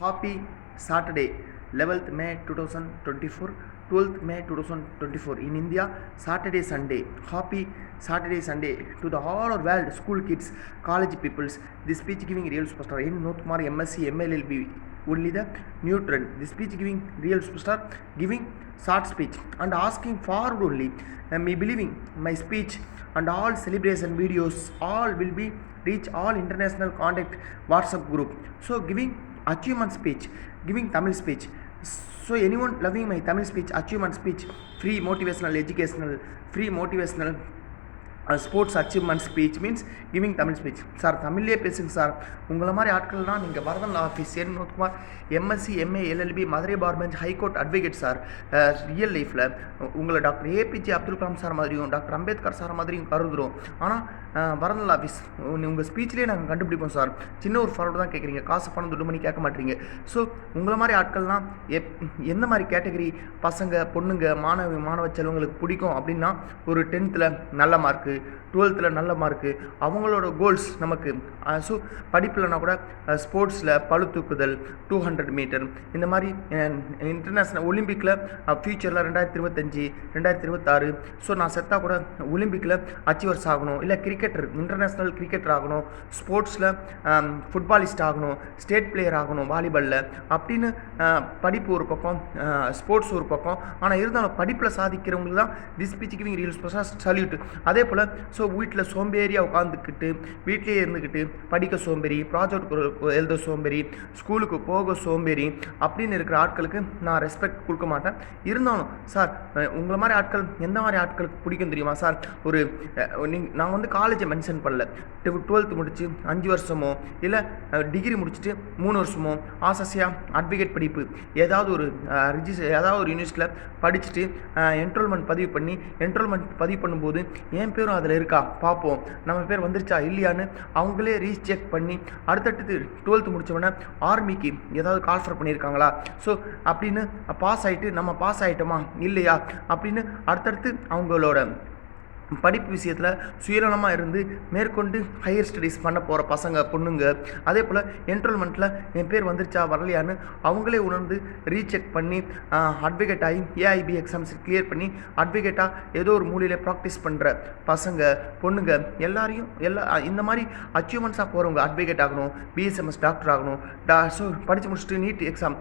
Happy Saturday, 11th May 2024, 12th May 2024 in India, Saturday Sunday. Happy Saturday Sunday to the all our world school kids, college peoples. The speech giving real superstar in North Kumar MSc MLLB only the new trend. The speech giving real superstar giving short speech and asking forward only. Me believing my speech and all celebration videos all will be reach all international contact WhatsApp group. So giving achievement speech, giving Tamil speech. So anyone loving my Tamil speech, achievement speech, free motivational, educational, free motivational sports achievement speech means giving Tamil speech. Sir தமிழ்லேயே பேசுங்க sir, உங்களை மாதிரி ஆட்கள்லாம் நீங்கள் Varadhan office Cherankumar MSc MA LLB Madurai bar bench high court advocate sir. Real லைஃப்பில் உங்களை doctor APJ Abdul Kalam sir மாதிரியும் doctor Ambedkar sir மாதிரியும் கருதுகிறோம். ஆனால் வரதன் ஆஃபீஸ் உங்கள் ஸ்பீச்லேயே நாங்கள் கண்டுபிடிப்போம் சார். சின்ன ஒரு ஃபார்வர்டு தான் கேட்குறீங்க, காசு பணம் துட்டு பண்ணி கேட்க மாட்டீங்க. ஸோ உங்களை மாதிரி ஆட்கள்லாம் எந்த மாதிரி கேட்டகரி பசங்க பொண்ணுங்க மாணவ செல்வங்களுக்கு பிடிக்கும் அப்படின்னா, ஒரு 10th நல்ல மார்க்கு, 12th நல்ல மார்க்கு, அவங்களோட கோல்ஸ் நமக்கு. ஸோ படிப்புலனா கூட ஸ்போர்ட்ஸில் பளு தூக்குதல், 200 மீட்டர், இந்த மாதிரி இன்டர்நேஷ்னல் ஒலிம்பிக்கில் ஃபியூச்சரில் 2025 2026 ஸோ நான் செத்தா கூட ஒலிம்பிக்கில் அச்சீவர்ஸ் ஆகணும், இல்லை கிரிக்கெட்டர் இன்டர்நேஷ்னல் கிரிக்கெட்டர் ஆகணும், ஸ்போர்ட்ஸில் ஃபுட்பாலிஸ்ட் ஆகணும், ஸ்டேட் பிளேயர் ஆகணும் வாலிபாலில் அப்படின்னு படிப்பு ஒரு பக்கம், ஸ்போர்ட்ஸ் ஒரு பக்கம். ஆனால் இருந்தாலும் படிப்பில் சாதிக்கிறவங்களுக்கு தான் this speech giving reels salute. அதே போல் ஸோ வீட்டில் சோம்பேறியாக உட்காந்துக்கிட்டு வீட்டிலே இருந்துக்கிட்டு படிக்க சோம்பேறி, ப்ராஜெக்ட் எழுத சோம்பேறி, ஸ்கூலுக்கு போக சோம்பேறி அப்படின்னு இருக்கிற ஆட்களுக்கு நான் ரெஸ்பெக்ட் கொடுக்க மாட்டேன். இருந்தாலும் சார் உங்களை மாதிரி ஆட்கள் எந்த மாதிரி ஆட்களுக்கு பிடிக்கும் தெரியுமா சார்? ஒரு நான் வந்து காலேஜை மென்ஷன் பண்ணல, 12th முடிச்சு 5 வருஷமோ இல்லை டிகிரி முடிச்சுட்டு 3 வருஷமோ ஆசையாக அட்வொகேட் படிப்பு ஏதாவது ஒரு ஏதாவது ஒரு யூனிவர்சிட்டியில் படிச்சுட்டு என்ரோல்மெண்ட் பதிவு பண்ணும்போது என் பேரும் அதில் இருக்கா பார்ப்போம், நம்ம பேர் வந்துருச்சா இல்லையான்னு அவங்களே ரீசெக் பண்ணி அடுத்தடுத்து 12th முடித்தவொடனே ஆர்மிக்கு ஏதாவது கால்ஃபர் பண்ணியிருக்காங்களா, ஸோ அப்படின்னு பாஸ் ஆகிட்டு நம்ம பாஸ் ஆகிட்டோமா இல்லையா அப்படின்னு அடுத்தடுத்து அவங்களோட படிப்பு விஷயத்தில் சுயநலமாக இருந்து மேற்கொண்டு ஹையர் ஸ்டடீஸ் பண்ண போகிற பசங்க பொண்ணுங்க. அதே போல் என்ரோல்மெண்ட்டில் என் பேர் வந்துருச்சா வரலையான்னு அவங்களே உணர்ந்து ரீசெக் பண்ணி அட்வொகேட் ஆகி ஏஐபி எக்ஸாம்ஸ் கிளியர் பண்ணி அட்வொகேட்டாக ஏதோ ஒரு மூலையில் ப்ராக்டிஸ் பண்ணுற பசங்க பொண்ணுங்க எல்லாரையும் இந்த மாதிரி அச்சீவ்மெண்ட்ஸாக போகிறவங்க அட்வொகேட் ஆகணும், பிஎஸ்எம்எஸ் டாக்டர் ஆகணும், ஸோ படித்து முடிச்சுட்டு நீட் எக்ஸாம்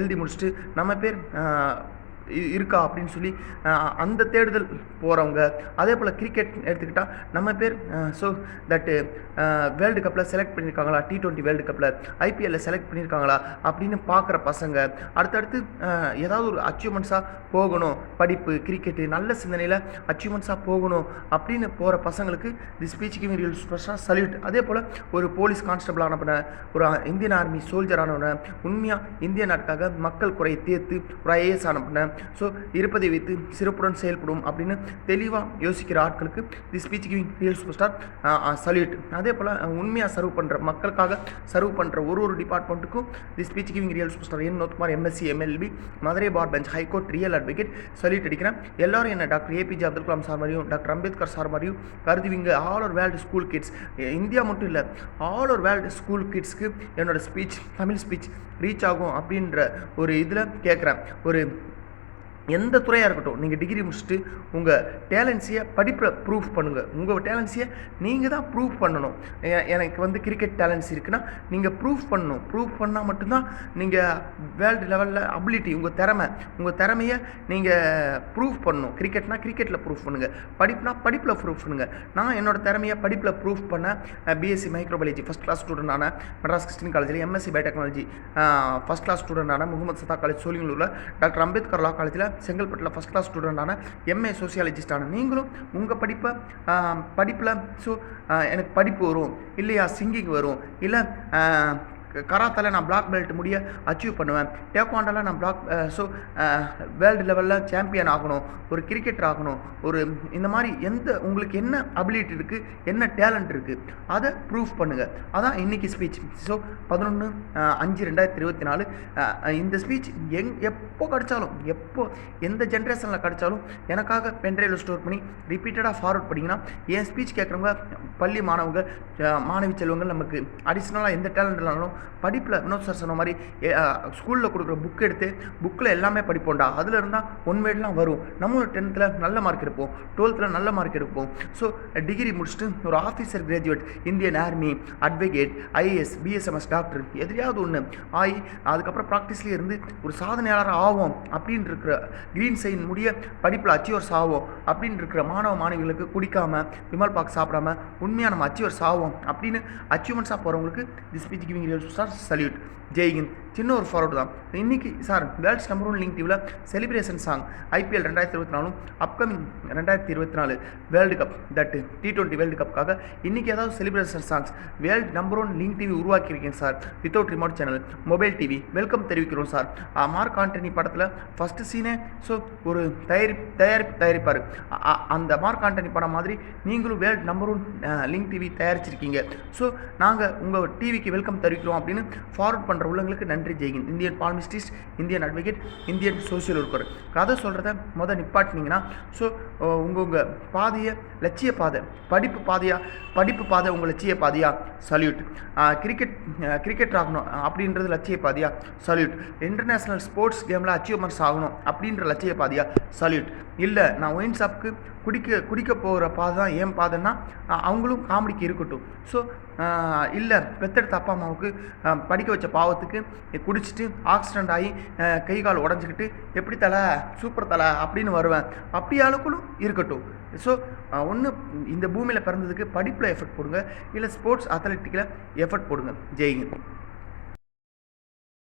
எழுதி முடிச்சுட்டு நம்ம பேர் இருக்கா அப்படின்னு சொல்லி அந்த தேடுதல் போகிறவங்க. அதே போல் கிரிக்கெட் எடுத்துக்கிட்டால் நம்ம பேர் ஸோ தட்டு வேர்ல்டு கப்பில் செலக்ட் பண்ணியிருக்காங்களா, T20 வேர்ல்டு கப்பில் ஐபிஎல்லில் செலக்ட் பண்ணியிருக்காங்களா அப்படின்னு பார்க்குற பசங்க. அடுத்தடுத்து ஏதாவது ஒரு அச்சீவ்மெண்ட்ஸாக போகணும், படிப்பு கிரிக்கெட்டு நல்ல சிந்தனையில் அச்சீவ்மெண்ட்ஸாக போகணும் அப்படின்னு போகிற பசங்களுக்கு the speech giving reels special salute. அதே போல் ஒரு போலீஸ் கான்ஸ்டபிள் ஆனப்பன, ஒரு இந்தியன் ஆர்மி சோல்ஜர் ஆனவன, உண்மையாக இந்திய நாட்டுக்காக மக்கள் குறையை தீர்த்து ஒரு ஐஏஎஸ் ஆனப்பன, ஸோ இருப்பதை வைத்து சிறப்புடன் செயல்படும் அப்படின்னு தெளிவாக யோசிக்கிற ஆட்களுக்கு the speech giving real super star salute. அதே போல் உண்மையாக சர்வ் பண்ணுற மக்களுக்காக சர்வ் பண்ணுற ஒரு டிபார்ட்மெண்ட்டுக்கும் the speech giving real super star நோத்குமார் MSc MLB Madurai bar bench high court real advocate salute அடிக்கிறேன். எல்லாரும் என்ன doctor APJ Abdul Kalam sir மாதிரியும் டாக்டர் அம்பேத்கர் சார் மாதிரியும் கருதுவீங்க. All over world school kids, India மட்டும் இல்லை ஆல் ஓவர் வேர்ல்டு ஸ்கூல் கிட்ஸ்க்கு என்னோடய ஸ்பீச் தமிழ் ஸ்பீச் ரீச் ஆகும் அப்படின்ற ஒரு இதில் கேட்குறேன். ஒரு எந்த துறையாக இருக்கட்டும், நீங்கள் டிகிரி முடிச்சுட்டு உங்கள் டேலண்ட்ஸையை படிப்பில் ப்ரூஃப் பண்ணுங்கள். உங்கள் டேலண்ட்ஸையை நீங்கள் தான் ப்ரூஃப் பண்ணணும். எனக்கு வந்து கிரிக்கெட் டேலண்ட்ஸ் இருக்குன்னா நீங்கள் ப்ரூஃப் பண்ணணும். ப்ரூஃப் பண்ணால் மட்டும்தான் நீங்கள் வேர்ல்டு லெவலில் அபிலிட்டி, உங்கள் திறமையை நீங்கள் ப்ரூஃப் பண்ணணும். கிரிக்கெட்னா கிரிக்கெட்டில் ப்ரூஃப் பண்ணுங்கள், படிப்புனா படிப்பில் ப்ரூஃப் பண்ணுங்கள். நான் என்னோடய திறமையை படிப்பில் ப்ரூஃப் பண்ண பிஎஸ்சி மைக்ரோபயாலஜி ஃபஸ்ட் கிளாஸ் ஸ்டூடெண்டான மெட்ராஸ் கிறிஸ்டின் காலேஜில், எம்எஸ்சி பயோடெக்னாலஜி ஃபஸ்ட் கிளாஸ் ஸ்டூடெண்டான முகமது சதா காலேஜ் சோழிங்கலூரில், டாக்டர் அம்பேத்கர் லா காலேஜில் செங்கல்பட்டில் ஃபஸ்ட் கிளாஸ் ஸ்டூடெண்டான எம்ஏ சோசியாலஜிஸ்டான நீங்களும் உங்கள் படிப்பில் ஸோ எனக்கு படிப்பு வரும் இல்லையா, சிங்கிங் வரும் இல்லை கராத்தால் நான் பிளாக் பெல்ட் முடிய அச்சீவ் பண்ணுவேன், டேக்வாண்டோவில் நான் ஸோ வேர்ல்டு லெவலில் சாம்பியன் ஆகணும், ஒரு கிரிக்கெட்டர் ஆகணும், ஒரு இந்த மாதிரி உங்களுக்கு என்ன அபிலிட்டி இருக்குது, என்ன டேலண்ட் இருக்குது அதை ப்ரூஃப் பண்ணுங்கள். அதான் இன்றைக்கி ஸ்பீச். ஸோ 11/5/2024 இந்த ஸ்பீச் எப்போ கிடச்சாலும் எந்த ஜென்ரேஷனில் கிடச்சாலும் எனக்காக பென்ட்ரைவில் ஸ்டோர் பண்ணி ரிப்பீட்டடாக ஃபார்வர்ட் பண்ணிங்கன்னா என் ஸ்பீச் கேட்குறவங்க பள்ளி மாணவி செல்வங்கள் நமக்கு அடிஷ்னலாக எந்த டேலண்ட் இல்லைனாலும் படிப்பில் வினோத் சார் சொன்ன மாதிரி ஸ்கூலில் கொடுக்குற புக் எடுத்து புக்கில் எல்லாமே படிப்போம்டா, அதில் இருந்தால் ஒன் வேர்ட்லாம் வரும். நம்மளும் 10th நல்ல மார்க் எடுப்போம், 12th நல்ல மார்க் எடுப்போம். ஸோ டிகிரி முடிச்சுட்டு ஒரு officer graduate, Indian army, advocate, IAS, BSMS, doctor எதிரியாவது ஒன்று ஆகி அதுக்கப்புறம் ப்ராக்டிஸ்லேயே இருந்து ஒரு சாதனையாளர் ஆகும் அப்படின்னு இருக்கிற க்ரீன் சைன் முடிய படிப்பில் அச்சீவர்ஸ் ஆகும் அப்படின்னு இருக்கிற மாணவ மாணவிகளுக்கு குடிக்காமல் விமல் பாக் சாப்பிடாம உண்மையாக நம்ம அச்சீவர்ஸ் ஆகும் அப்படின்னு அச்சீவ்மெண்ட்ஸாக போகிறவங்களுக்கு this speech giving sir salute. Jai Hind. சின்ன ஒரு ஃபார்வர்டு தான். இன்றைக்கி சார் வேர்ல்ட்ஸ் நம்பர் 1 லிங்க் டிவியில் celebration song IPL 2024 upcoming 2024 world cup that T20 world கப்புக்காக இன்றைக்கி ஏதாவது celebration songs world number 1 link TV உருவாக்கியிருக்கேன் sir. Without remote channel mobile TV welcome தெரிவிக்கிறோம் சார். மார்க் ஆண்டனி படத்தில் ஃபஸ்ட்டு சீனே ஸோ ஒரு தயாரிப்பார். அந்த மார்க் ஆண்டனி படம் மாதிரி நீங்களும் வேர்ல்டு நம்பர் 1 லிங்க் டிவி தயாரிச்சிருக்கீங்க. ஸோ நாங்கள் உங்கள் டிவிக்கு வெல்கம் தெரிவிக்கிறோம் அப்படின்னு ஃபார்வர்ட் பண்ணுற உள்ளவங்களுக்கு நன்றி. Jai Hind. Indian palmist, Indian advocate, Indian social worker. கதை சொல்கிறத நிப்பாட்டினீங்கன்னா ஸோ உங்கள் பாதையை லட்சிய பாதை, படிப்பு பாதை உங்கள் லட்சிய பாதையா சல்யூட். கிரிக்கெட் ஆகணும் அப்படின்றது லட்சிய பாதையா சல்யூட். இன்டர்நேஷ்னல் ஸ்போர்ட்ஸ் கேமில் அச்சீவ்மெண்ட்ஸ் ஆகணும் அப்படின்ற லட்சிய பாதையா சல்யூட். இல்லை நான் ஒயின் ஷாப்புக்கு குடிக்க போகிற பாதை தான் ஏன் பாதைன்னா அவங்களும் காமெடிக்கு இருக்கட்டும். ஸோ இல்லை பெத்தெடுத்த அப்பா அம்மாவுக்கு படிக்க வச்ச பாவத்துக்கு குடிச்சிட்டு ஆக்சிடெண்ட் ஆகி கை கால் உடஞ்சிக்கிட்டு எப்படி தலை சூப்பர் தலை அப்படின்னு வருவேன், அப்படி ஆளுக்களும் இருக்கட்டும். ஸோ ஒன்று இந்த பூமியில் பிறந்ததுக்கு படிப்பில் எஃபர்ட் போடுங்க, இல்லை ஸ்போர்ட்ஸ் அத்லெட்டிக்கில் எஃபர்ட் போடுங்க. ஜெய்ஹிந்த்.